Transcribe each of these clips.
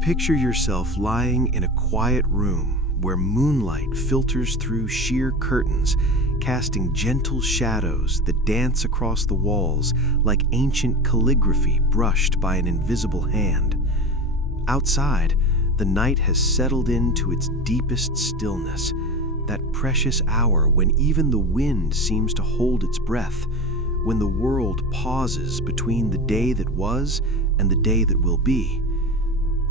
Picture yourself lying in a quiet room where moonlight filters through sheer curtains, casting gentle shadows that dance across the walls like ancient calligraphy brushed by an invisible hand. Outside, the night has settled into its deepest stillness, that precious hour when even the wind seems to hold its breath, when the world pauses between the day that was and the day that will be.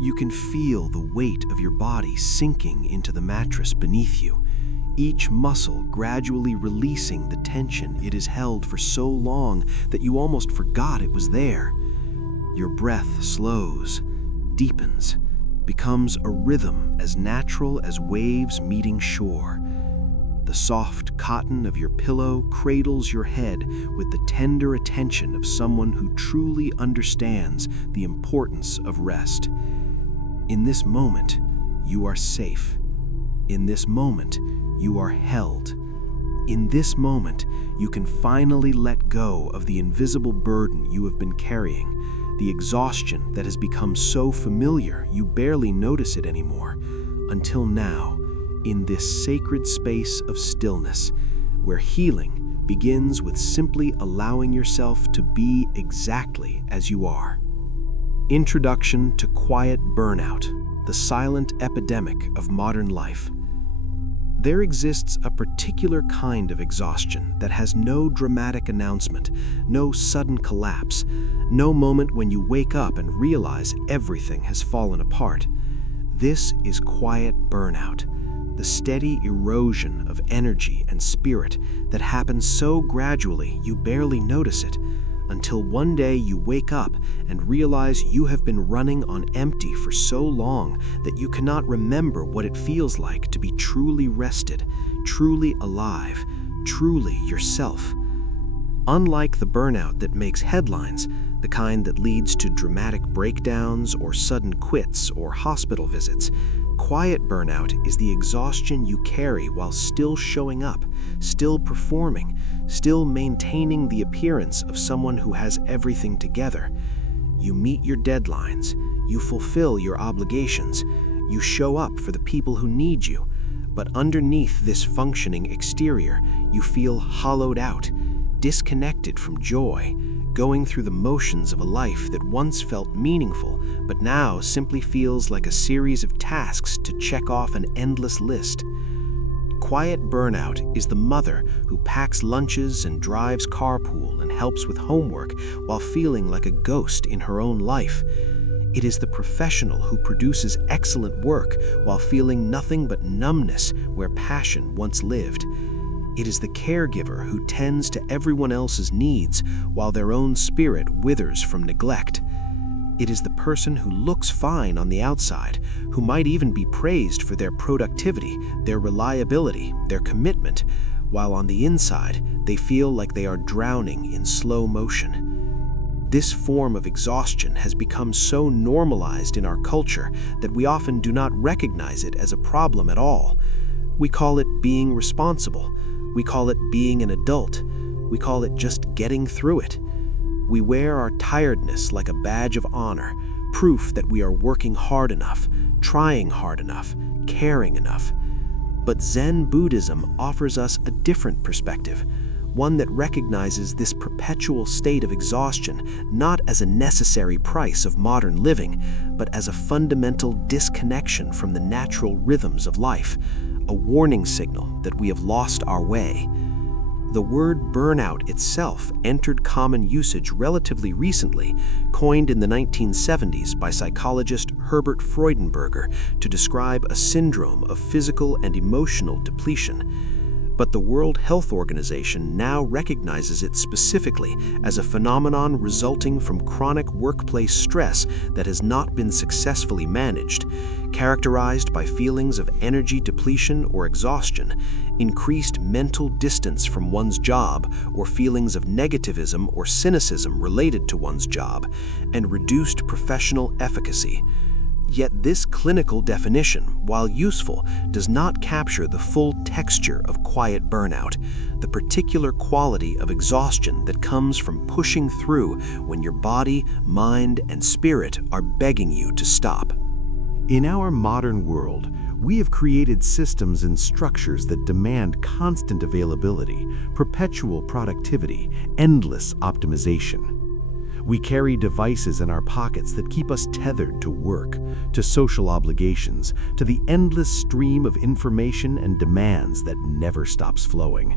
You can feel the weight of your body sinking into the mattress beneath you, each muscle gradually releasing the tension it has held for so long that you almost forgot it was there. Your breath slows, deepens, becomes a rhythm as natural as waves meeting shore. The soft cotton of your pillow cradles your head with the tender attention of someone who truly understands the importance of rest. In this moment, you are safe. In this moment, you are held. In this moment, you can finally let go of the invisible burden you have been carrying, the exhaustion that has become so familiar you barely notice it anymore, until now, in this sacred space of stillness, where healing begins with simply allowing yourself to be exactly as you are. Introduction to quiet burnout, the silent epidemic of modern life. There exists a particular kind of exhaustion that has no dramatic announcement, no sudden collapse, no moment when you wake up and realize everything has fallen apart. This is quiet burnout, the steady erosion of energy and spirit that happens so gradually you barely notice it, until one day you wake up and realize you have been running on empty for so long that you cannot remember what it feels like to be truly rested, truly alive, truly yourself. Unlike the burnout that makes headlines, the kind that leads to dramatic breakdowns or sudden quits or hospital visits, quiet burnout is the exhaustion you carry while still showing up, still performing, still maintaining the appearance of someone who has everything together. You meet your deadlines, you fulfill your obligations, you show up for the people who need you, but underneath this functioning exterior, you feel hollowed out, disconnected from joy, going through the motions of a life that once felt meaningful, but now simply feels like a series of tasks to check off an endless list. Quiet burnout is the mother who packs lunches and drives carpool and helps with homework while feeling like a ghost in her own life. It is the professional who produces excellent work while feeling nothing but numbness where passion once lived. It is the caregiver who tends to everyone else's needs while their own spirit withers from neglect. It is the person who looks fine on the outside, who might even be praised for their productivity, their reliability, their commitment, while on the inside they feel like they are drowning in slow motion. This form of exhaustion has become so normalized in our culture that we often do not recognize it as a problem at all. We call it being responsible. We call it being an adult. We call it just getting through it. We wear our tiredness like a badge of honor, proof that we are working hard enough, trying hard enough, caring enough. But Zen Buddhism offers us a different perspective, one that recognizes this perpetual state of exhaustion not as a necessary price of modern living, but as a fundamental disconnection from the natural rhythms of life, a warning signal that we have lost our way. The word burnout itself entered common usage relatively recently, coined in the 1970s by psychologist Herbert Freudenberger to describe a syndrome of physical and emotional depletion. But the World Health Organization now recognizes it specifically as a phenomenon resulting from chronic workplace stress that has not been successfully managed, characterized by feelings of energy depletion or exhaustion, increased mental distance from one's job, or feelings of negativism or cynicism related to one's job, and reduced professional efficacy. Yet this clinical definition, while useful, does not capture the full texture of quiet burnout, the particular quality of exhaustion that comes from pushing through when your body, mind, and spirit are begging you to stop. In our modern world, we have created systems and structures that demand constant availability, perpetual productivity, endless optimization. We carry devices in our pockets that keep us tethered to work, to social obligations, to the endless stream of information and demands that never stops flowing.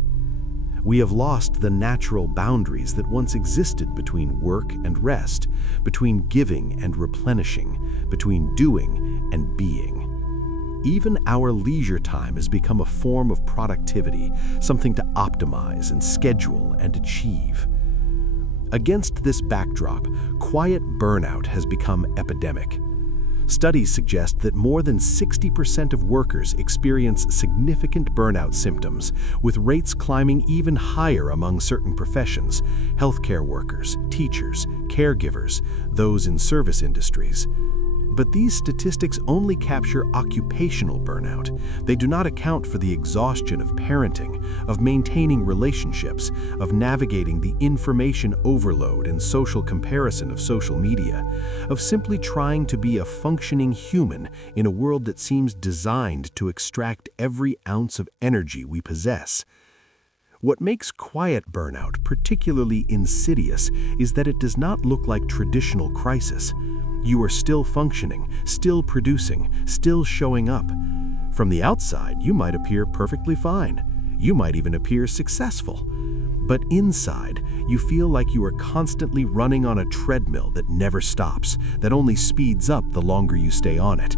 We have lost the natural boundaries that once existed between work and rest, between giving and replenishing, between doing and being. Even our leisure time has become a form of productivity, something to optimize and schedule and achieve. Against this backdrop, quiet burnout has become epidemic. Studies suggest that more than 60% of workers experience significant burnout symptoms, with rates climbing even higher among certain professions: healthcare workers, teachers, caregivers, those in service industries. But these statistics only capture occupational burnout. They do not account for the exhaustion of parenting, of maintaining relationships, of navigating the information overload and social comparison of social media, of simply trying to be a functioning human in a world that seems designed to extract every ounce of energy we possess. What makes quiet burnout particularly insidious is that it does not look like traditional crisis. You are still functioning, still producing, still showing up. From the outside, you might appear perfectly fine. You might even appear successful. But inside, you feel like you are constantly running on a treadmill that never stops, that only speeds up the longer you stay on it.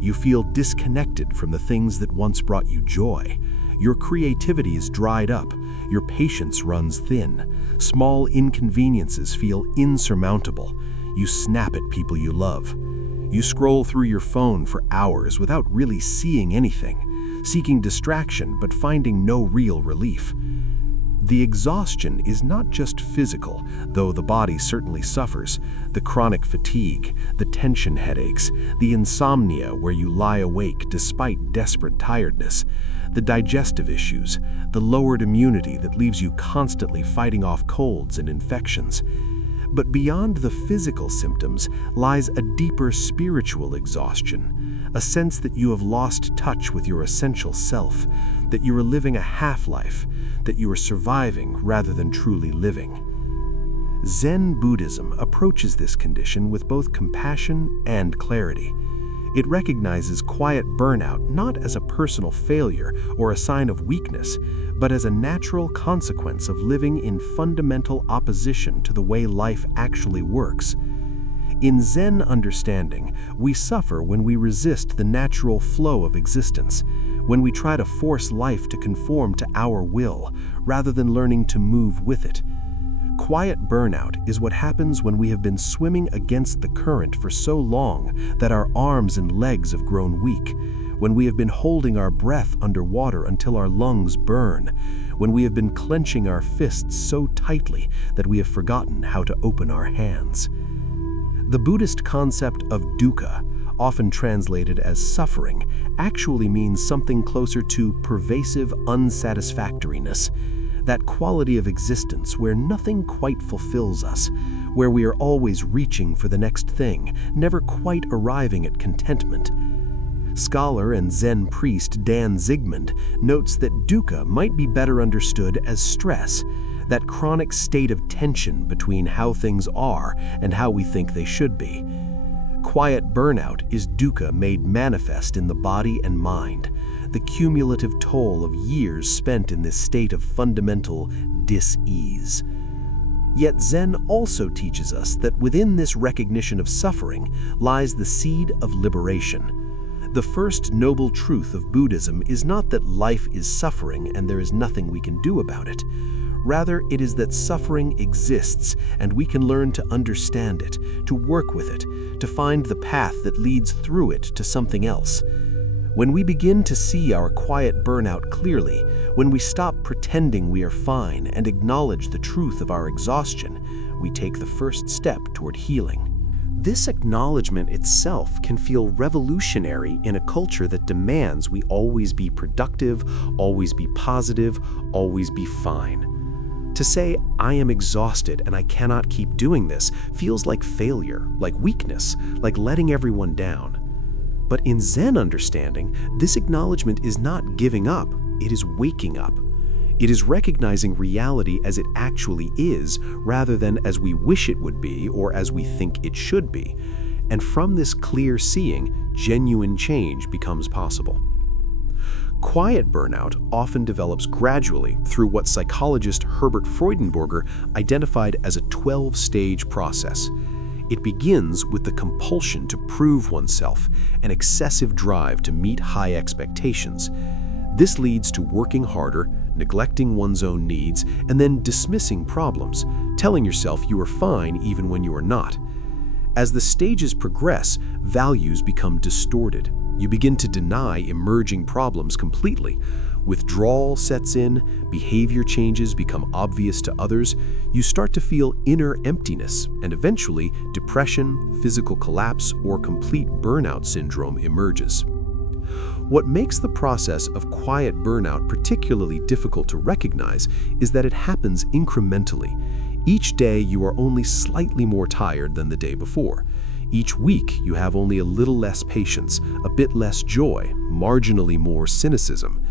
You feel disconnected from the things that once brought you joy. Your creativity is dried up. Your patience runs thin. Small inconveniences feel insurmountable. You snap at people you love. You scroll through your phone for hours without really seeing anything, seeking distraction but finding no real relief. The exhaustion is not just physical, though the body certainly suffers. The chronic fatigue, the tension headaches, the insomnia where you lie awake despite desperate tiredness, the digestive issues, the lowered immunity that leaves you constantly fighting off colds and infections. But beyond the physical symptoms lies a deeper spiritual exhaustion, a sense that you have lost touch with your essential self, that you are living a half-life, that you are surviving rather than truly living. Zen Buddhism approaches this condition with both compassion and clarity. It recognizes quiet burnout not as a personal failure or a sign of weakness, but as a natural consequence of living in fundamental opposition to the way life actually works. In Zen understanding, we suffer when we resist the natural flow of existence, when we try to force life to conform to our will, rather than learning to move with it. Quiet burnout is what happens when we have been swimming against the current for so long that our arms and legs have grown weak, when we have been holding our breath underwater until our lungs burn, when we have been clenching our fists so tightly that we have forgotten how to open our hands. The Buddhist concept of dukkha, often translated as suffering, actually means something closer to pervasive unsatisfactoriness, that quality of existence where nothing quite fulfills us, where we are always reaching for the next thing, never quite arriving at contentment. Scholar and Zen priest Dan Zigmund notes that dukkha might be better understood as stress, that chronic state of tension between how things are and how we think they should be. Quiet burnout is dukkha made manifest in the body and mind, the cumulative toll of years spent in this state of fundamental dis-ease. Yet Zen also teaches us that within this recognition of suffering lies the seed of liberation. The first noble truth of Buddhism is not that life is suffering and there is nothing we can do about it. Rather, it is that suffering exists and we can learn to understand it, to work with it, to find the path that leads through it to something else. When we begin to see our quiet burnout clearly, when we stop pretending we are fine and acknowledge the truth of our exhaustion, we take the first step toward healing. This acknowledgement itself can feel revolutionary in a culture that demands we always be productive, always be positive, always be fine. To say, I am exhausted and I cannot keep doing this, feels like failure, like weakness, like letting everyone down. But in Zen understanding, this acknowledgement is not giving up, it is waking up. It is recognizing reality as it actually is, rather than as we wish it would be or as we think it should be. And from this clear seeing, genuine change becomes possible. Quiet burnout often develops gradually through what psychologist Herbert Freudenberger identified as a 12-stage process. It begins with the compulsion to prove oneself, an excessive drive to meet high expectations. This leads to working harder, neglecting one's own needs, and then dismissing problems, telling yourself you are fine even when you are not. As the stages progress, values become distorted. You begin to deny emerging problems completely. Withdrawal sets in, behavior changes become obvious to others, you start to feel inner emptiness, and eventually depression, physical collapse, or complete burnout syndrome emerges. What makes the process of quiet burnout particularly difficult to recognize is that it happens incrementally. Each day you are only slightly more tired than the day before. Each week you have only a little less patience, a bit less joy, marginally more cynicism.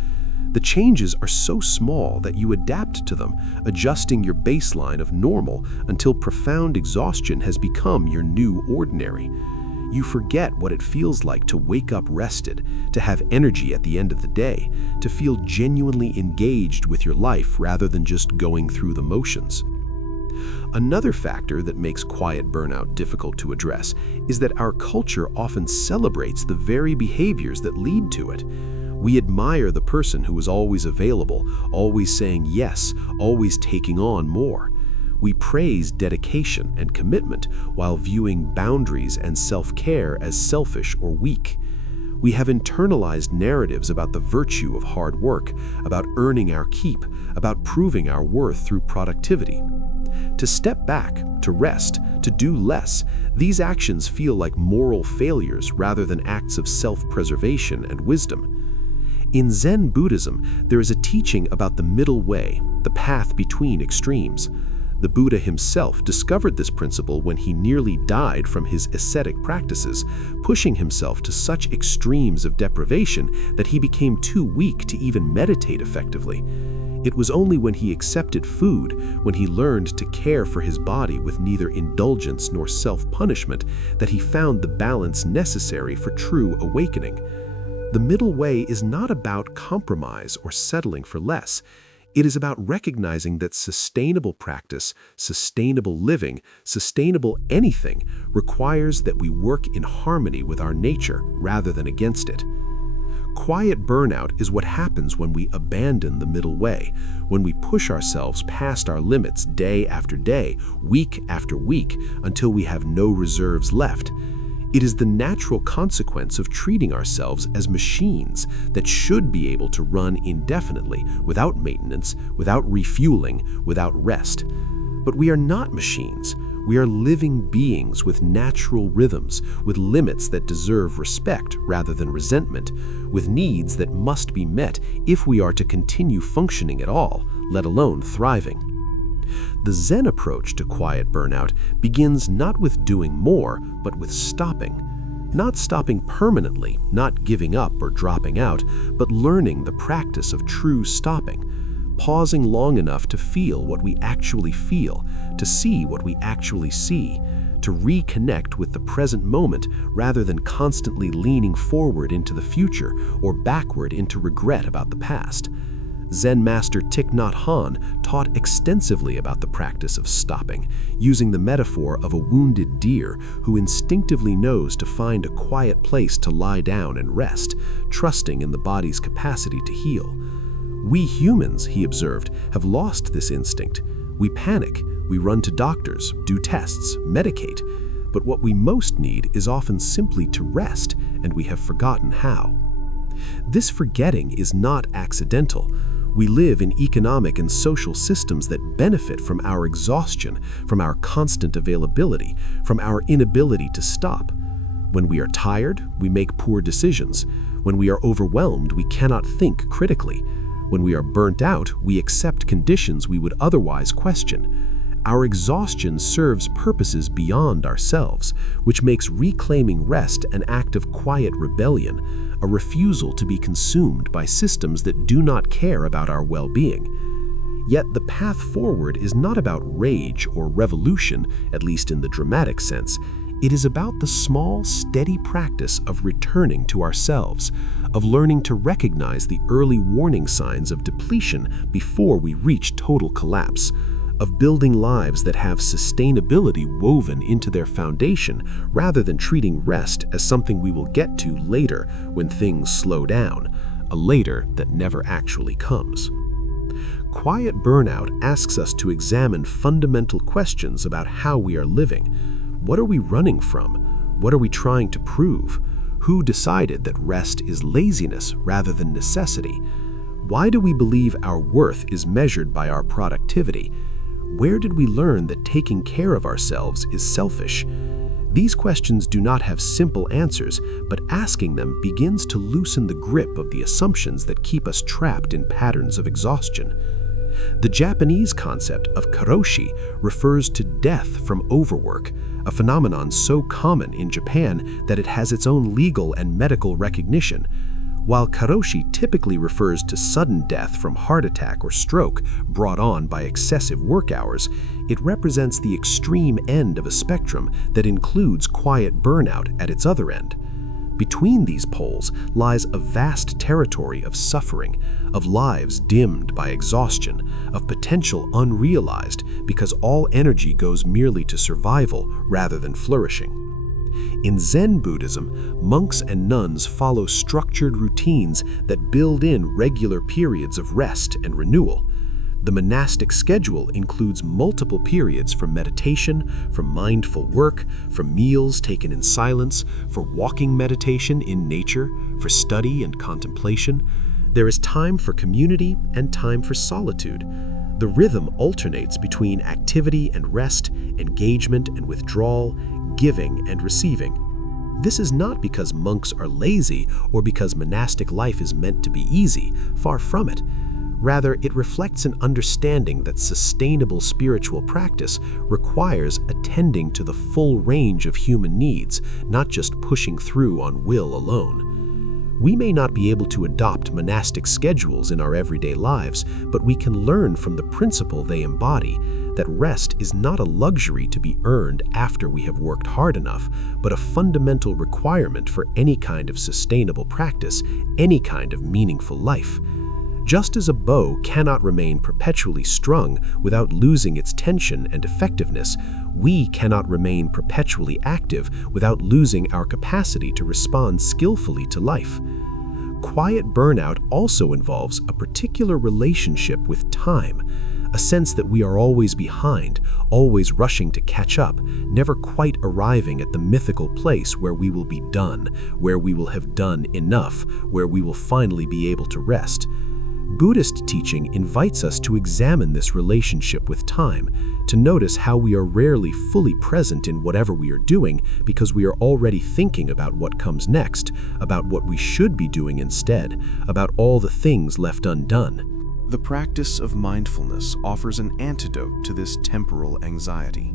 The changes are so small that you adapt to them, adjusting your baseline of normal until profound exhaustion has become your new ordinary. You forget what it feels like to wake up rested, to have energy at the end of the day, to feel genuinely engaged with your life rather than just going through the motions. Another factor that makes quiet burnout difficult to address is that our culture often celebrates the very behaviors that lead to it. We admire the person who is always available, always saying yes, always taking on more. We praise dedication and commitment while viewing boundaries and self-care as selfish or weak. We have internalized narratives about the virtue of hard work, about earning our keep, about proving our worth through productivity. To step back, to rest, to do less, these actions feel like moral failures rather than acts of self-preservation and wisdom. In Zen Buddhism, there is a teaching about the middle way, the path between extremes. The Buddha himself discovered this principle when he nearly died from his ascetic practices, pushing himself to such extremes of deprivation that he became too weak to even meditate effectively. It was only when he accepted food, when he learned to care for his body with neither indulgence nor self-punishment, that he found the balance necessary for true awakening. The middle way is not about compromise or settling for less. It is about recognizing that sustainable practice, sustainable living, sustainable anything requires that we work in harmony with our nature rather than against it. Quiet burnout is what happens when we abandon the middle way, when we push ourselves past our limits day after day, week after week, until we have no reserves left. It is the natural consequence of treating ourselves as machines that should be able to run indefinitely, without maintenance, without refueling, without rest. But we are not machines. We are living beings with natural rhythms, with limits that deserve respect rather than resentment, with needs that must be met if we are to continue functioning at all, let alone thriving. The Zen approach to quiet burnout begins not with doing more, but with stopping. Not stopping permanently, not giving up or dropping out, but learning the practice of true stopping. Pausing long enough to feel what we actually feel, to see what we actually see, to reconnect with the present moment rather than constantly leaning forward into the future or backward into regret about the past. Zen master Thich Nhat Hanh taught extensively about the practice of stopping, using the metaphor of a wounded deer who instinctively knows to find a quiet place to lie down and rest, trusting in the body's capacity to heal. We humans, he observed, have lost this instinct. We panic, we run to doctors, do tests, medicate. But what we most need is often simply to rest, and we have forgotten how. This forgetting is not accidental. We live in economic and social systems that benefit from our exhaustion, from our constant availability, from our inability to stop. When we are tired, we make poor decisions. When we are overwhelmed, we cannot think critically. When we are burnt out, we accept conditions we would otherwise question. Our exhaustion serves purposes beyond ourselves, which makes reclaiming rest an act of quiet rebellion, a refusal to be consumed by systems that do not care about our well-being. Yet the path forward is not about rage or revolution, at least in the dramatic sense. It is about the small, steady practice of returning to ourselves, of learning to recognize the early warning signs of depletion before we reach total collapse, of building lives that have sustainability woven into their foundation rather than treating rest as something we will get to later when things slow down, a later that never actually comes. Quiet burnout asks us to examine fundamental questions about how we are living. What are we running from? What are we trying to prove? Who decided that rest is laziness rather than necessity? Why do we believe our worth is measured by our productivity? Where did we learn that taking care of ourselves is selfish? These questions do not have simple answers, but asking them begins to loosen the grip of the assumptions that keep us trapped in patterns of exhaustion. The Japanese concept of karoshi refers to death from overwork, a phenomenon so common in Japan that it has its own legal and medical recognition. While karoshi typically refers to sudden death from heart attack or stroke brought on by excessive work hours, it represents the extreme end of a spectrum that includes quiet burnout at its other end. Between these poles lies a vast territory of suffering, of lives dimmed by exhaustion, of potential unrealized because all energy goes merely to survival rather than flourishing. In Zen Buddhism, monks and nuns follow structured routines that build in regular periods of rest and renewal. The monastic schedule includes multiple periods for meditation, for mindful work, for meals taken in silence, for walking meditation in nature, for study and contemplation. There is time for community and time for solitude. The rhythm alternates between activity and rest, engagement and withdrawal, giving and receiving. This is not because monks are lazy or because monastic life is meant to be easy, far from it. Rather, it reflects an understanding that sustainable spiritual practice requires attending to the full range of human needs, not just pushing through on will alone. We may not be able to adopt monastic schedules in our everyday lives, but we can learn from the principle they embody, that rest is not a luxury to be earned after we have worked hard enough, but a fundamental requirement for any kind of sustainable practice, any kind of meaningful life. Just as a bow cannot remain perpetually strung without losing its tension and effectiveness, we cannot remain perpetually active without losing our capacity to respond skillfully to life. Quiet burnout also involves a particular relationship with time, a sense that we are always behind, always rushing to catch up, never quite arriving at the mythical place where we will be done, where we will have done enough, where we will finally be able to rest. Buddhist teaching invites us to examine this relationship with time, to notice how we are rarely fully present in whatever we are doing because we are already thinking about what comes next, about what we should be doing instead, about all the things left undone. The practice of mindfulness offers an antidote to this temporal anxiety.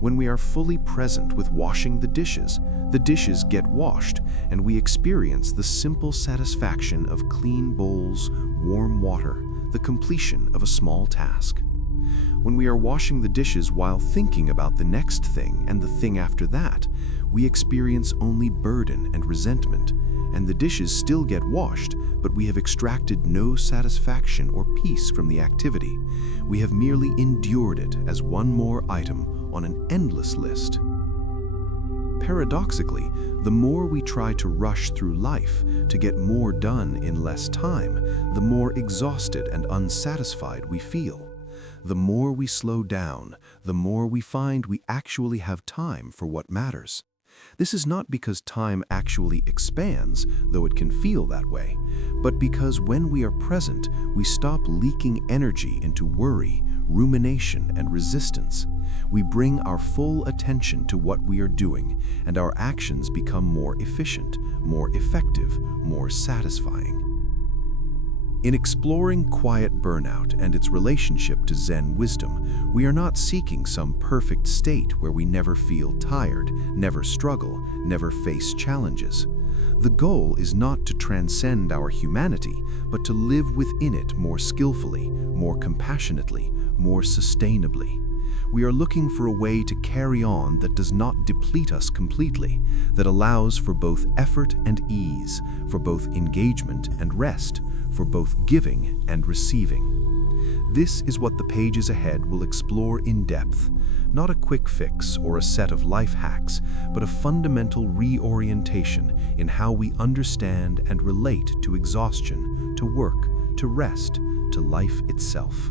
When we are fully present with washing the dishes get washed, and we experience the simple satisfaction of clean bowls, warm water, the completion of a small task. When we are washing the dishes while thinking about the next thing and the thing after that, we experience only burden and resentment, and the dishes still get washed, but we have extracted no satisfaction or peace from the activity. We have merely endured it as one more item on an endless list. Paradoxically, the more we try to rush through life to get more done in less time, the more exhausted and unsatisfied we feel. The more we slow down, the more we find we actually have time for what matters. This is not because time actually expands, though it can feel that way, but because when we are present, we stop leaking energy into worry, rumination, and resistance. We bring our full attention to what we are doing, and our actions become more efficient, more effective, more satisfying. In exploring quiet burnout and its relationship to Zen wisdom, we are not seeking some perfect state where we never feel tired, never struggle, never face challenges. The goal is not to transcend our humanity, but to live within it more skillfully, more compassionately, more sustainably. We are looking for a way to carry on that does not deplete us completely, that allows for both effort and ease, for both engagement and rest, for both giving and receiving. This is what the pages ahead will explore in depth, not a quick fix or a set of life hacks, but a fundamental reorientation in how we understand and relate to exhaustion, to work, to rest, to life itself.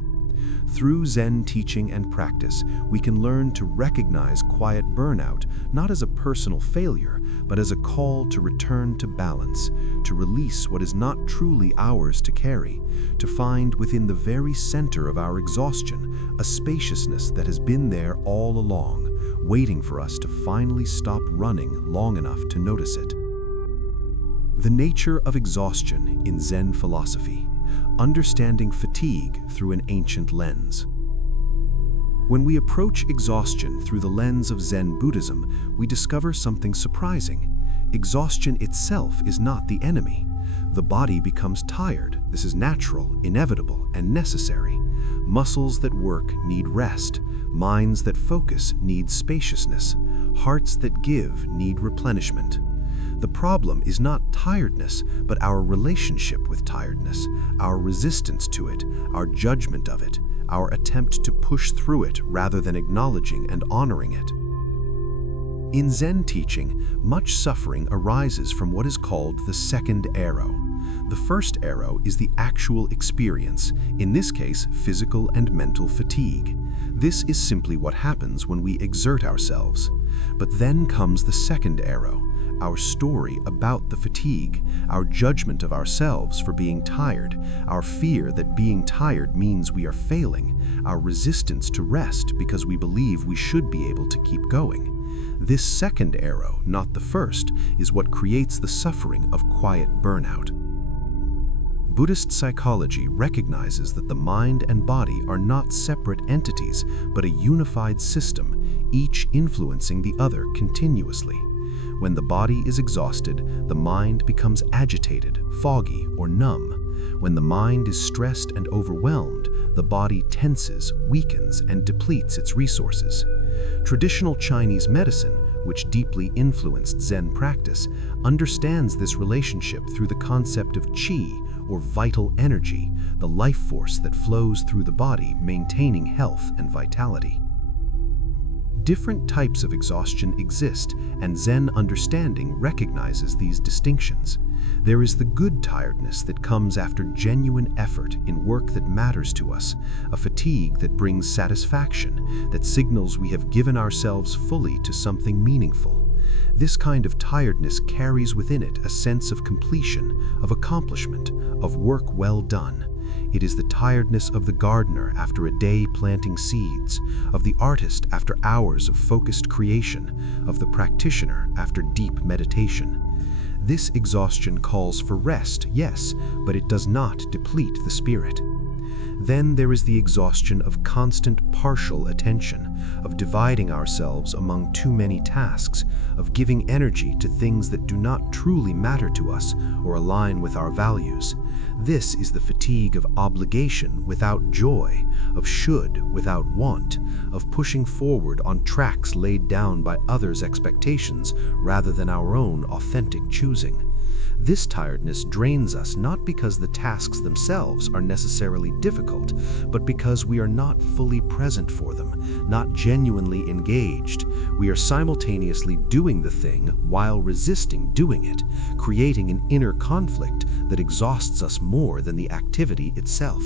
Through Zen teaching and practice, we can learn to recognize quiet burnout not as a personal failure, but as a call to return to balance, to release what is not truly ours to carry, to find within the very center of our exhaustion a spaciousness that has been there all along, waiting for us to finally stop running long enough to notice it. The nature of exhaustion in Zen philosophy. Understanding fatigue through an ancient lens. When we approach exhaustion through the lens of Zen Buddhism, we discover something surprising. Exhaustion itself is not the enemy. The body becomes tired. This is natural, inevitable, and necessary. Muscles that work need rest. Minds that focus need spaciousness. Hearts that give need replenishment. The problem is not tiredness, but our relationship with tiredness, our resistance to it, our judgment of it, our attempt to push through it rather than acknowledging and honoring it. In Zen teaching, much suffering arises from what is called the second arrow. The first arrow is the actual experience, in this case, physical and mental fatigue. This is simply what happens when we exert ourselves. But then comes the second arrow, our story about the fatigue, our judgment of ourselves for being tired, our fear that being tired means we are failing, our resistance to rest because we believe we should be able to keep going. This second arrow, not the first, is what creates the suffering of quiet burnout. Buddhist psychology recognizes that the mind and body are not separate entities, but a unified system, each influencing the other continuously. When the body is exhausted, the mind becomes agitated, foggy, or numb. When the mind is stressed and overwhelmed, the body tenses, weakens, and depletes its resources. Traditional Chinese medicine, which deeply influenced Zen practice, understands this relationship through the concept of qi, or vital energy, the life force that flows through the body, maintaining health and vitality. Different types of exhaustion exist, and Zen understanding recognizes these distinctions. There is the good tiredness that comes after genuine effort in work that matters to us, a fatigue that brings satisfaction, that signals we have given ourselves fully to something meaningful. This kind of tiredness carries within it a sense of completion, of accomplishment, of work well done. It is the tiredness of the gardener after a day planting seeds, of the artist after hours of focused creation, of the practitioner after deep meditation. This exhaustion calls for rest, yes, but it does not deplete the spirit. Then there is the exhaustion of constant partial attention, of dividing ourselves among too many tasks, of giving energy to things that do not truly matter to us or align with our values. This is the fatigue of obligation without joy, of should without want, of pushing forward on tracks laid down by others' expectations rather than our own authentic choosing. This tiredness drains us not because the tasks themselves are necessarily difficult, but because we are not fully present for them, not genuinely engaged. We are simultaneously doing the thing while resisting doing it, creating an inner conflict that exhausts us more than the activity itself.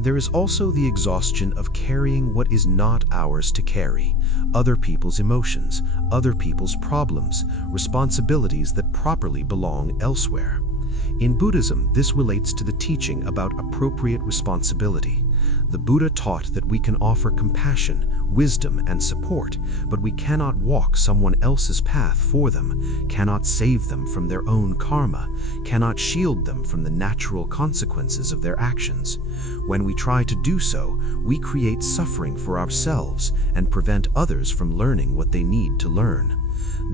There is also the exhaustion of carrying what is not ours to carry, other people's emotions, other people's problems, responsibilities that properly belong elsewhere. In Buddhism, this relates to the teaching about appropriate responsibility. The Buddha taught that we can offer compassion wisdom, and support, but we cannot walk someone else's path for them, cannot save them from their own karma, cannot shield them from the natural consequences of their actions. When we try to do so, we create suffering for ourselves and prevent others from learning what they need to learn.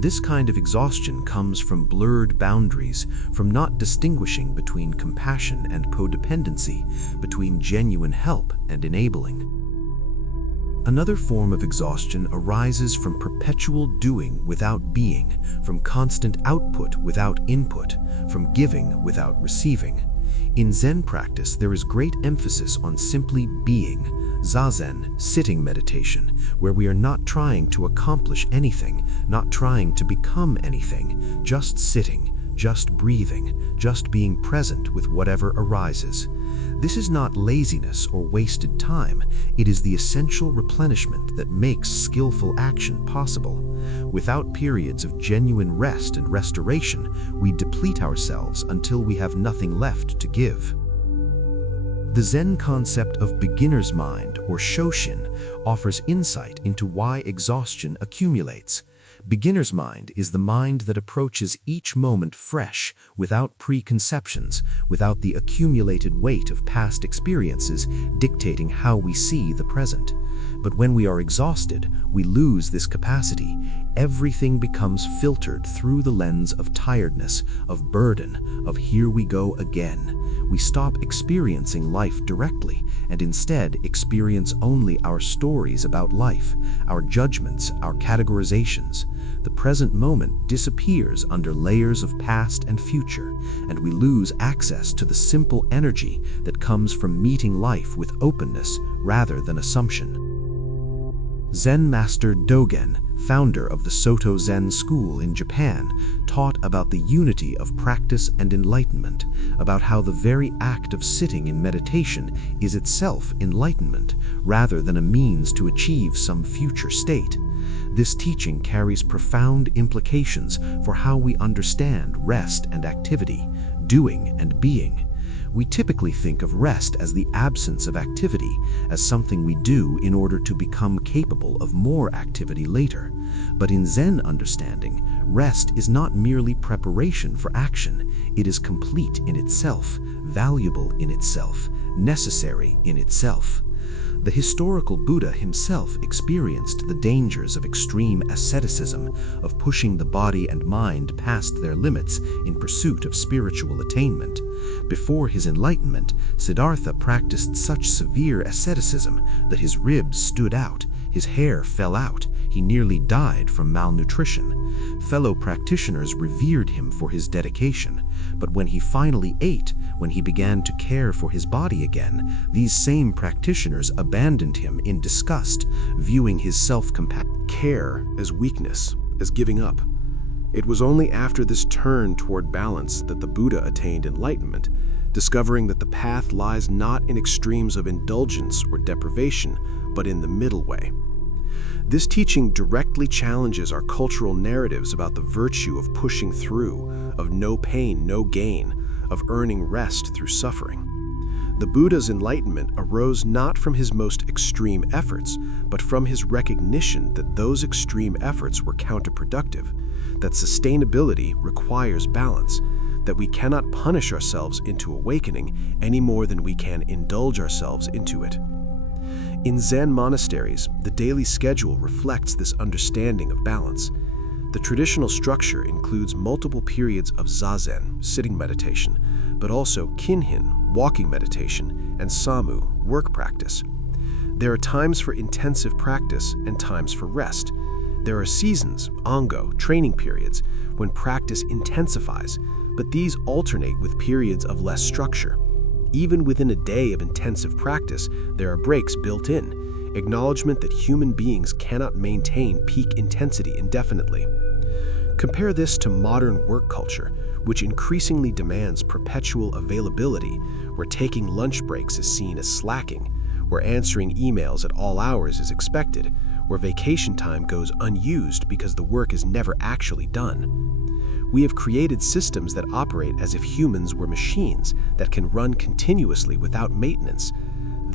This kind of exhaustion comes from blurred boundaries, from not distinguishing between compassion and codependency, between genuine help and enabling. Another form of exhaustion arises from perpetual doing without being, from constant output without input, from giving without receiving. In Zen practice, there is great emphasis on simply being, zazen, sitting meditation, where we are not trying to accomplish anything, not trying to become anything, just sitting, just breathing, just being present with whatever arises. This is not laziness or wasted time. It is the essential replenishment that makes skillful action possible. Without periods of genuine rest and restoration, we deplete ourselves until we have nothing left to give. The Zen concept of beginner's mind, or shoshin, offers insight into why exhaustion accumulates. Beginner's mind is the mind that approaches each moment fresh, without preconceptions, without the accumulated weight of past experiences dictating how we see the present. But when we are exhausted, we lose this capacity. Everything becomes filtered through the lens of tiredness, of burden, of here we go again. We stop experiencing life directly and instead experience only our stories about life, our judgments, our categorizations. The present moment disappears under layers of past and future, and we lose access to the simple energy that comes from meeting life with openness rather than assumption. Zen master Dogen, founder of the Soto Zen school in Japan, taught about the unity of practice and enlightenment, about how the very act of sitting in meditation is itself enlightenment, rather than a means to achieve some future state. This teaching carries profound implications for how we understand rest and activity, doing and being. We typically think of rest as the absence of activity, as something we do in order to become capable of more activity later. But in Zen understanding, rest is not merely preparation for action. It is complete in itself, valuable in itself, necessary in itself. The historical Buddha himself experienced the dangers of extreme asceticism, of pushing the body and mind past their limits in pursuit of spiritual attainment. Before his enlightenment, Siddhartha practiced such severe asceticism that his ribs stood out, his hair fell out, he nearly died from malnutrition. Fellow practitioners revered him for his dedication, but when he finally ate, when he began to care for his body again, these same practitioners abandoned him in disgust, viewing his self-compassion Care as weakness, as giving up. It was only after this turn toward balance that the Buddha attained enlightenment, discovering that the path lies not in extremes of indulgence or deprivation, but in the middle way. This teaching directly challenges our cultural narratives about the virtue of pushing through, of no pain, no gain, of earning rest through suffering. The Buddha's enlightenment arose not from his most extreme efforts, but from his recognition that those extreme efforts were counterproductive, that sustainability requires balance, that we cannot punish ourselves into awakening any more than we can indulge ourselves into it. In Zen monasteries, the daily schedule reflects this understanding of balance. The traditional structure includes multiple periods of zazen, sitting meditation, but also kinhin, walking meditation, and samu, work practice. There are times for intensive practice and times for rest. There are seasons, ango, training periods, when practice intensifies, but these alternate with periods of less structure. Even within a day of intensive practice, there are breaks built in, acknowledgement that human beings cannot maintain peak intensity indefinitely. Compare this to modern work culture, which increasingly demands perpetual availability, where taking lunch breaks is seen as slacking, where answering emails at all hours is expected, where vacation time goes unused because the work is never actually done. We have created systems that operate as if humans were machines that can run continuously without maintenance.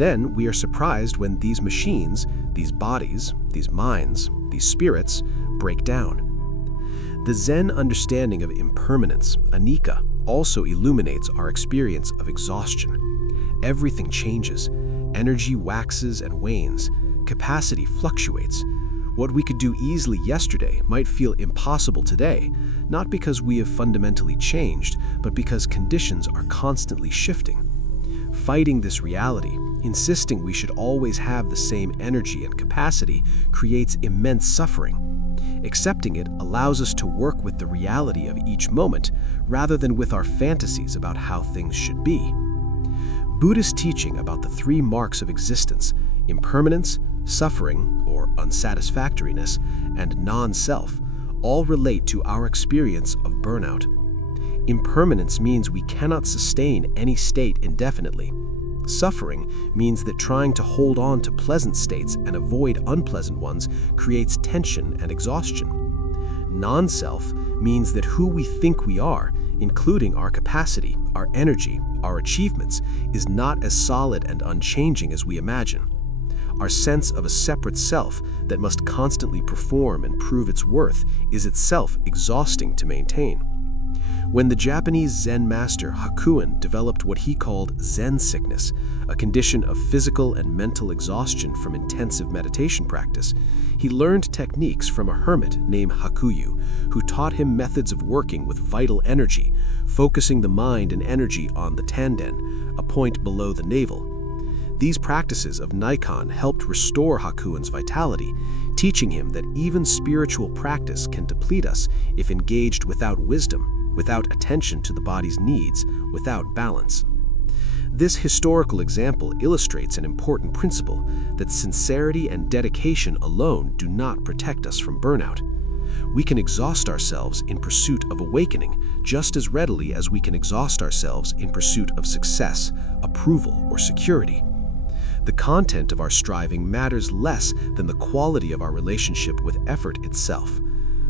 then we are surprised when these machines, these bodies, these minds, these spirits, break down. The Zen understanding of impermanence, anicca, also illuminates our experience of exhaustion. Everything changes. Energy waxes and wanes. Capacity fluctuates. What we could do easily yesterday might feel impossible today, not because we have fundamentally changed, but because conditions are constantly shifting. Fighting this reality, insisting we should always have the same energy and capacity, creates immense suffering. Accepting it allows us to work with the reality of each moment, rather than with our fantasies about how things should be. Buddhist teaching about the three marks of existence, impermanence, suffering, or unsatisfactoriness, and non-self, all relate to our experience of burnout. Impermanence means we cannot sustain any state indefinitely. Suffering means that trying to hold on to pleasant states and avoid unpleasant ones creates tension and exhaustion. Non-self means that who we think we are, including our capacity, our energy, our achievements, is not as solid and unchanging as we imagine. Our sense of a separate self that must constantly perform and prove its worth is itself exhausting to maintain. When the Japanese Zen master Hakuin developed what he called Zen sickness, a condition of physical and mental exhaustion from intensive meditation practice, he learned techniques from a hermit named Hakuyu, who taught him methods of working with vital energy, focusing the mind and energy on the tanden, a point below the navel. These practices of Nikon helped restore Hakuin's vitality, teaching him that even spiritual practice can deplete us if engaged without wisdom, without attention to the body's needs, without balance. This historical example illustrates an important principle that sincerity and dedication alone do not protect us from burnout. We can exhaust ourselves in pursuit of awakening just as readily as we can exhaust ourselves in pursuit of success, approval, or security. The content of our striving matters less than the quality of our relationship with effort itself.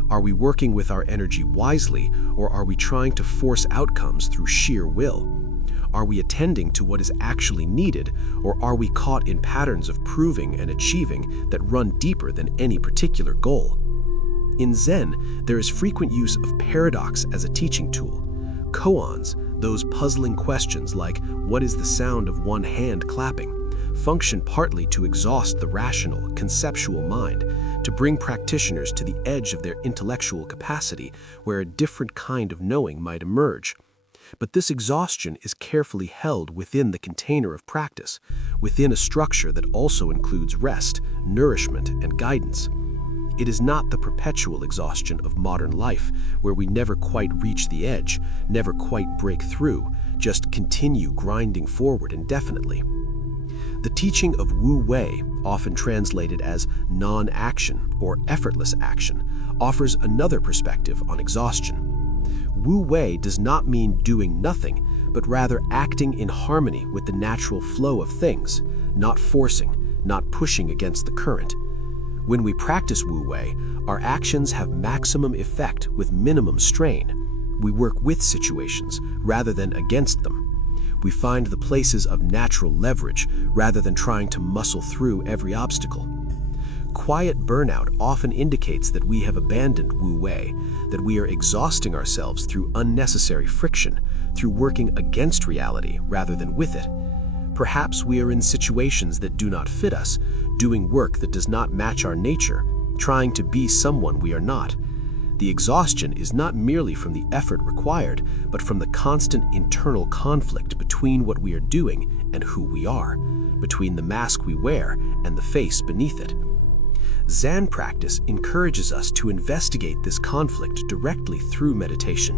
Are we working with our energy wisely, or are we trying to force outcomes through sheer will? Are we attending to what is actually needed, or are we caught in patterns of proving and achieving that run deeper than any particular goal? In Zen, there is frequent use of paradox as a teaching tool. Koans, those puzzling questions like, what is the sound of one hand clapping, function partly to exhaust the rational, conceptual mind, to bring practitioners to the edge of their intellectual capacity where a different kind of knowing might emerge. But this exhaustion is carefully held within the container of practice, within a structure that also includes rest, nourishment, and guidance. It is not the perpetual exhaustion of modern life, where we never quite reach the edge, never quite break through, just continue grinding forward indefinitely. The teaching of Wu Wei, often translated as non-action or effortless action, offers another perspective on exhaustion. Wu Wei does not mean doing nothing, but rather acting in harmony with the natural flow of things, not forcing, not pushing against the current. When we practice Wu Wei, our actions have maximum effect with minimum strain. We work with situations rather than against them. We find the places of natural leverage rather than trying to muscle through every obstacle. Quiet burnout often indicates that we have abandoned Wu Wei, that we are exhausting ourselves through unnecessary friction, through working against reality rather than with it. Perhaps we are in situations that do not fit us, doing work that does not match our nature, trying to be someone we are not. The exhaustion is not merely from the effort required, but from the constant internal conflict between what we are doing and who we are, between the mask we wear and the face beneath it. Zen practice encourages us to investigate this conflict directly through meditation.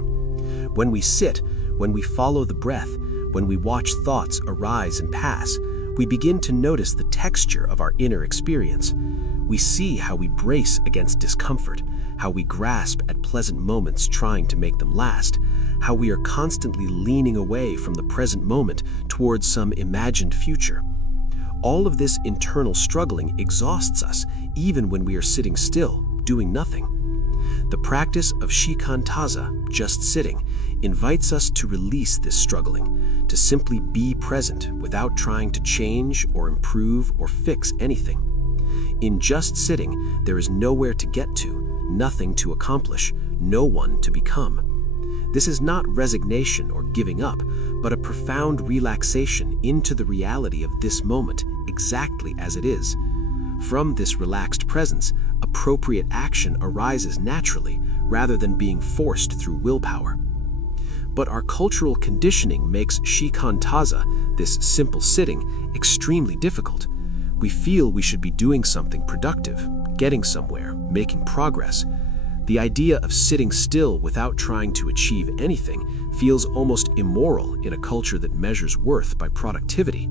When we sit, when we follow the breath, when we watch thoughts arise and pass, we begin to notice the texture of our inner experience. We see how we brace against discomfort, how we grasp at pleasant moments trying to make them last, how we are constantly leaning away from the present moment towards some imagined future. All of this internal struggling exhausts us, even when we are sitting still, doing nothing. The practice of shikantaza, just sitting, invites us to release this struggling, to simply be present without trying to change or improve or fix anything. In just sitting, there is nowhere to get to, nothing to accomplish, no one to become. This is not resignation or giving up, but a profound relaxation into the reality of this moment exactly as it is. From this relaxed presence, appropriate action arises naturally rather than being forced through willpower. But our cultural conditioning makes shikantaza, this simple sitting, extremely difficult. We feel we should be doing something productive, getting somewhere, making progress. The idea of sitting still without trying to achieve anything feels almost immoral in a culture that measures worth by productivity.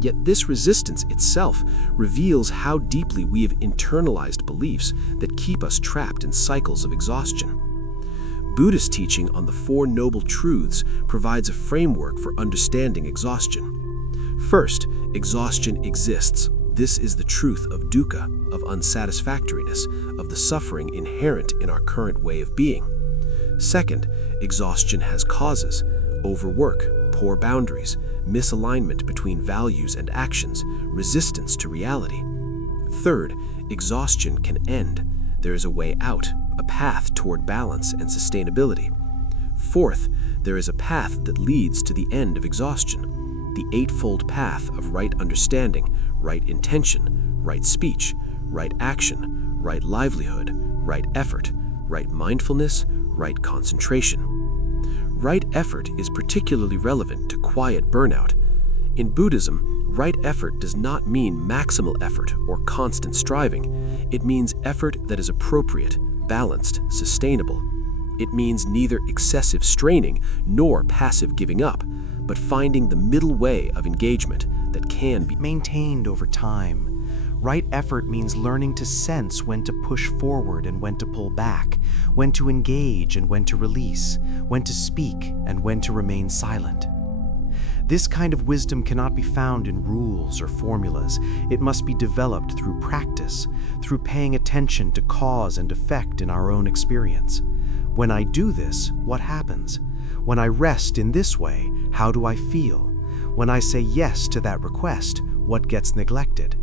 Yet this resistance itself reveals how deeply we have internalized beliefs that keep us trapped in cycles of exhaustion. Buddhist teaching on the Four Noble Truths provides a framework for understanding exhaustion. First, exhaustion exists. This is the truth of dukkha, of unsatisfactoriness, of the suffering inherent in our current way of being. Second, exhaustion has causes: overwork, poor boundaries, misalignment between values and actions, resistance to reality. Third, exhaustion can end. There is a way out, a path toward balance and sustainability. Fourth, there is a path that leads to the end of exhaustion, the eightfold path of right understanding, right intention, right speech, right action, right livelihood, right effort, right mindfulness, right concentration. Right effort is particularly relevant to quiet burnout. In Buddhism, right effort does not mean maximal effort or constant striving. It means effort that is appropriate, balanced, sustainable. It means neither excessive straining nor passive giving up, but finding the middle way of engagement that can be maintained over time. Right effort means learning to sense when to push forward and when to pull back, when to engage and when to release, when to speak and when to remain silent. This kind of wisdom cannot be found in rules or formulas. It must be developed through practice, through paying attention to cause and effect in our own experience. When I do this, what happens? When I rest in this way, how do I feel? When I say yes to that request, what gets neglected?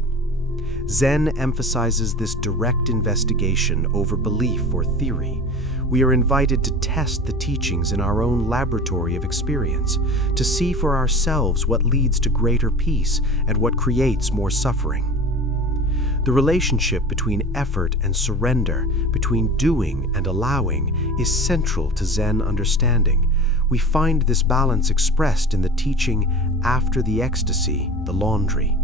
Zen emphasizes this direct investigation over belief or theory. We are invited to test the teachings in our own laboratory of experience, to see for ourselves what leads to greater peace and what creates more suffering. The relationship between effort and surrender, between doing and allowing, is central to Zen understanding. We find this balance expressed in the teaching after the ecstasy, the laundry.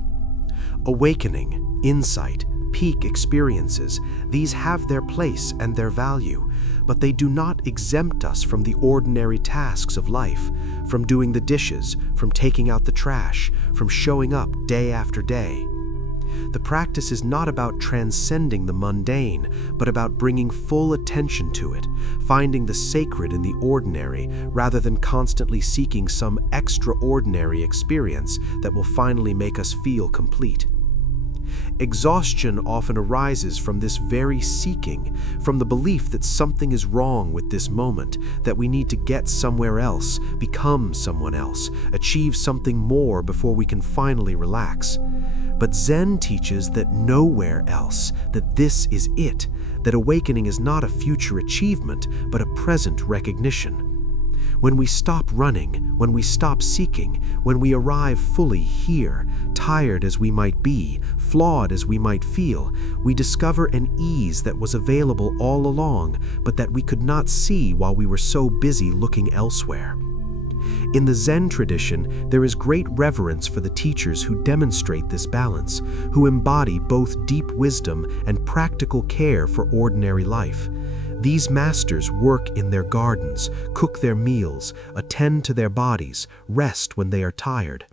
Awakening, insight, peak experiences, these have their place and their value, but they do not exempt us from the ordinary tasks of life, from doing the dishes, from taking out the trash, from showing up day after day. The practice is not about transcending the mundane, but about bringing full attention to it, finding the sacred in the ordinary rather than constantly seeking some extraordinary experience that will finally make us feel complete. Exhaustion often arises from this very seeking, from the belief that something is wrong with this moment, that we need to get somewhere else, become someone else, achieve something more before we can finally relax. But Zen teaches that nowhere else, that this is it, that awakening is not a future achievement, but a present recognition. When we stop running, when we stop seeking, when we arrive fully here, tired as we might be, flawed as we might feel, we discover an ease that was available all along, but that we could not see while we were so busy looking elsewhere. In the Zen tradition, there is great reverence for the teachers who demonstrate this balance, who embody both deep wisdom and practical care for ordinary life. These masters work in their gardens, cook their meals, attend to their bodies, rest when they are tired.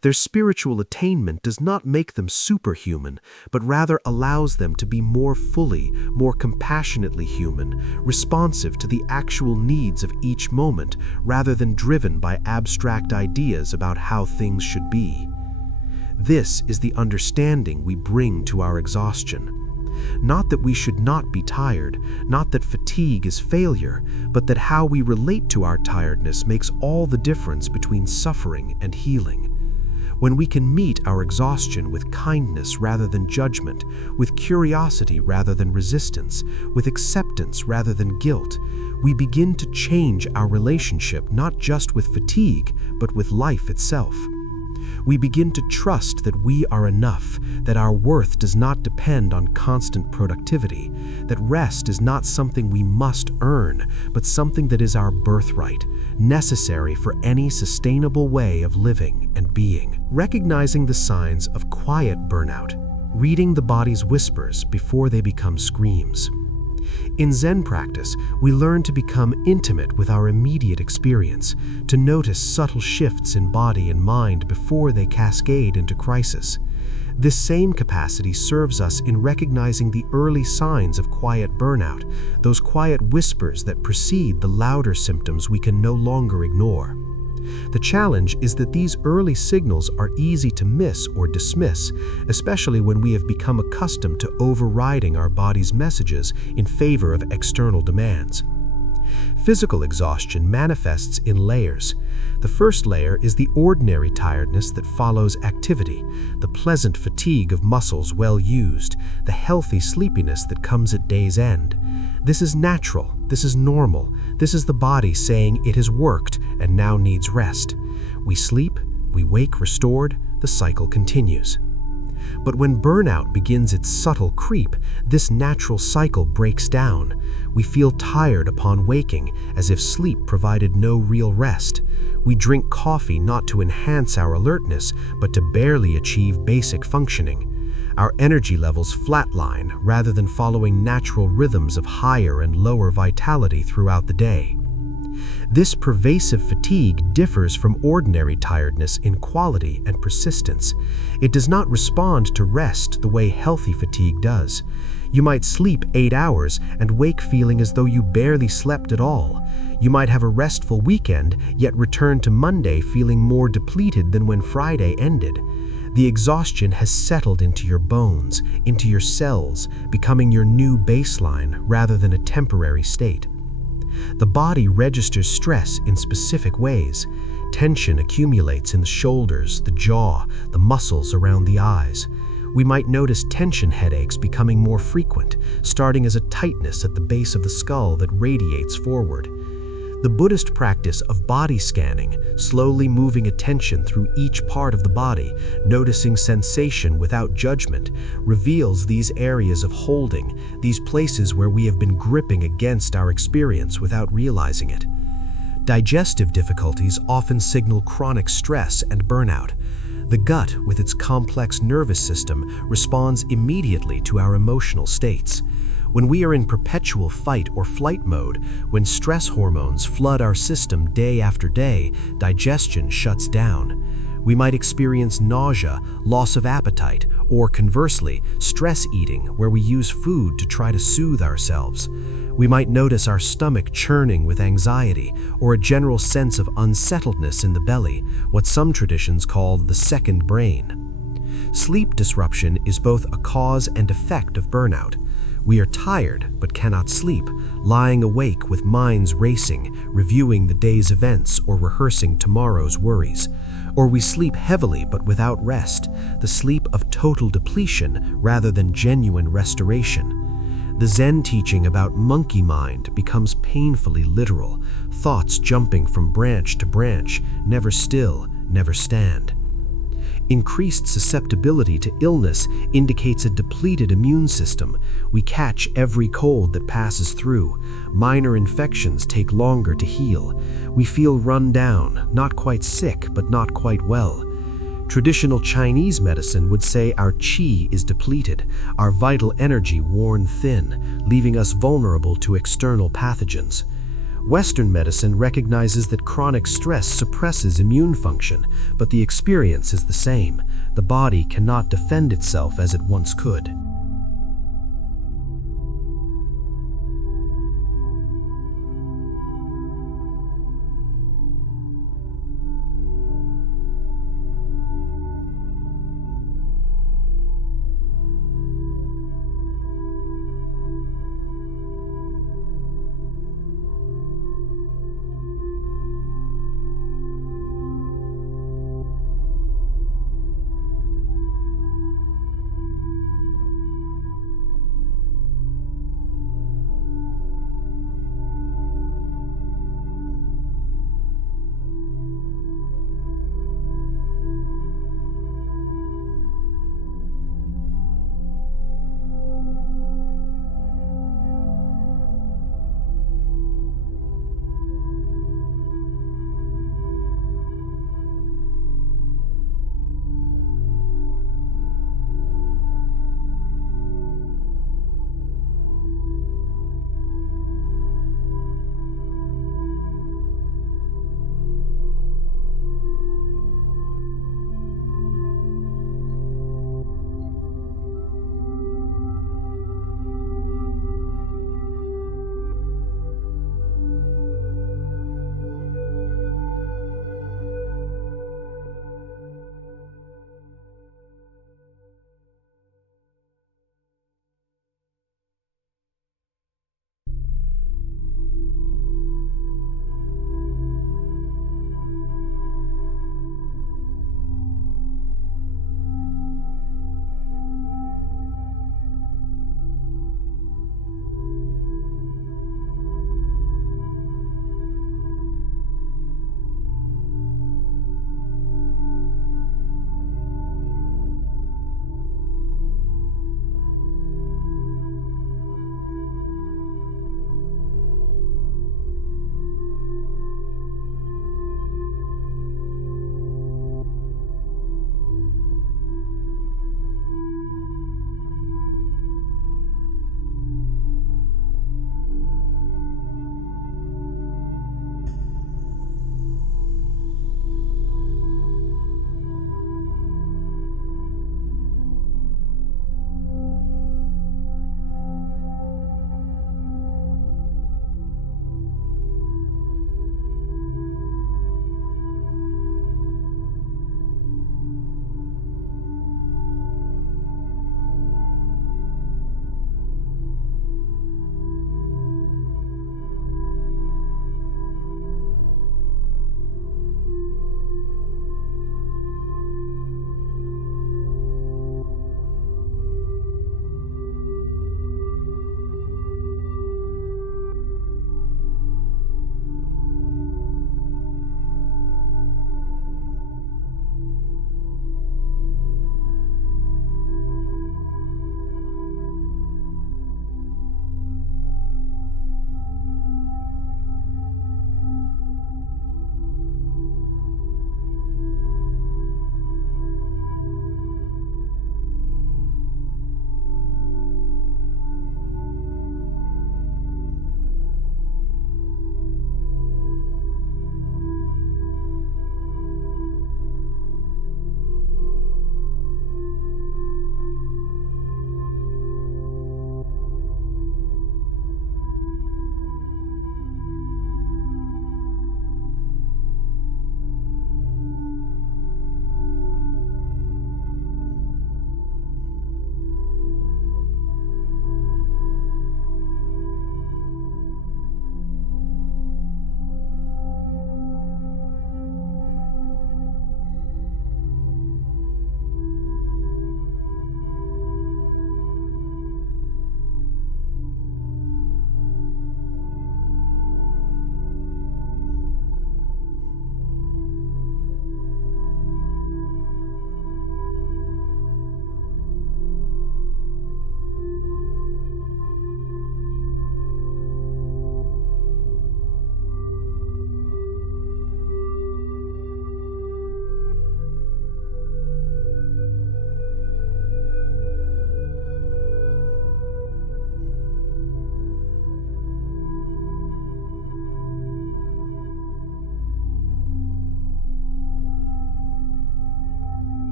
Their spiritual attainment does not make them superhuman, but rather allows them to be more fully, more compassionately human, responsive to the actual needs of each moment, rather than driven by abstract ideas about how things should be. This is the understanding we bring to our exhaustion. Not that we should not be tired, not that fatigue is failure, but that how we relate to our tiredness makes all the difference between suffering and healing. When we can meet our exhaustion with kindness rather than judgment, with curiosity rather than resistance, with acceptance rather than guilt, we begin to change our relationship not just with fatigue, but with life itself. We begin to trust that we are enough, that our worth does not depend on constant productivity, that rest is not something we must earn, but something that is our birthright, necessary for any sustainable way of living and being. Recognizing the signs of quiet burnout, reading the body's whispers before they become screams. In Zen practice, we learn to become intimate with our immediate experience, to notice subtle shifts in body and mind before they cascade into crisis. This same capacity serves us in recognizing the early signs of quiet burnout, those quiet whispers that precede the louder symptoms we can no longer ignore. The challenge is that these early signals are easy to miss or dismiss, especially when we have become accustomed to overriding our body's messages in favor of external demands. Physical exhaustion manifests in layers. The first layer is the ordinary tiredness that follows activity, the pleasant fatigue of muscles well used, the healthy sleepiness that comes at day's end. This is natural, this is normal, this is the body saying it has worked and now needs rest. We sleep, we wake restored, the cycle continues. But when burnout begins its subtle creep, this natural cycle breaks down. We feel tired upon waking, as if sleep provided no real rest. We drink coffee not to enhance our alertness, but to barely achieve basic functioning. Our energy levels flatline rather than following natural rhythms of higher and lower vitality throughout the day. This pervasive fatigue differs from ordinary tiredness in quality and persistence. It does not respond to rest the way healthy fatigue does. You might sleep 8 hours and wake feeling as though you barely slept at all. You might have a restful weekend, yet return to Monday feeling more depleted than when Friday ended. The exhaustion has settled into your bones, into your cells, becoming your new baseline rather than a temporary state. The body registers stress in specific ways. Tension accumulates in the shoulders, the jaw, the muscles around the eyes. We might notice tension headaches becoming more frequent, starting as a tightness at the base of the skull that radiates forward. The Buddhist practice of body scanning, slowly moving attention through each part of the body, noticing sensation without judgment, reveals these areas of holding, these places where we have been gripping against our experience without realizing it. Digestive difficulties often signal chronic stress and burnout. The gut, with its complex nervous system, responds immediately to our emotional states. When we are in perpetual fight or flight mode, when stress hormones flood our system day after day, digestion shuts down. We might experience nausea, loss of appetite, or conversely, stress eating, where we use food to try to soothe ourselves. We might notice our stomach churning with anxiety, or a general sense of unsettledness in the belly, what some traditions call the second brain. Sleep disruption is both a cause and effect of burnout. We are tired but cannot sleep, lying awake with minds racing, reviewing the day's events or rehearsing tomorrow's worries. Or we sleep heavily but without rest, the sleep of total depletion rather than genuine restoration. The Zen teaching about monkey mind becomes painfully literal, thoughts jumping from branch to branch, never still, never stand. Increased susceptibility to illness indicates a depleted immune system. We catch every cold that passes through. Minor infections take longer to heal. We feel run down, not quite sick, but not quite well. Traditional Chinese medicine would say our qi is depleted, our vital energy worn thin, leaving us vulnerable to external pathogens. Western medicine recognizes that chronic stress suppresses immune function, but the experience is the same. The body cannot defend itself as it once could.